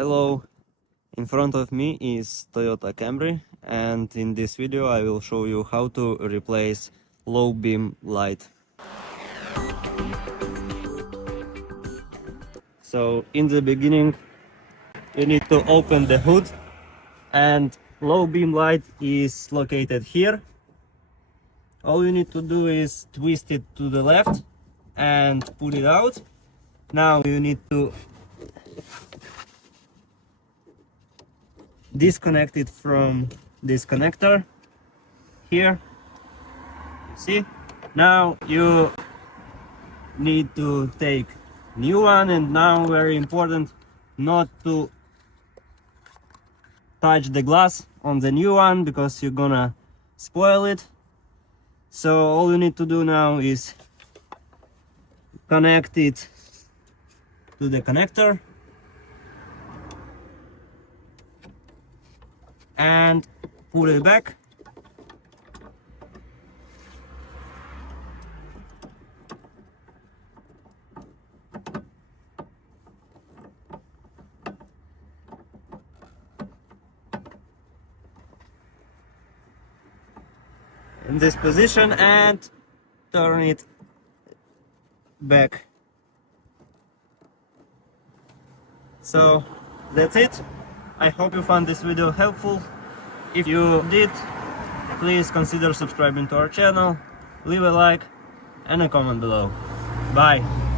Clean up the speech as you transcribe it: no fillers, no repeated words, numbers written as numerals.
Hello, in front of me is Toyota Camry, and in this video I will show you how to replace low beam light. So in the beginning you need to open the hood, and low beam light is located here. All you need to do is twist it to the left and pull it out. Now you need to disconnect it from this connector here. See, now you need to take new one, and now very important not to touch the glass on the new one because you're gonna spoil it. So all you need to do now is connect it to the connector and put it back. In this position and turn it back. So that's it. I hope you found this video helpful. If you did, please consider subscribing to our channel, leave a like and a comment below. Bye!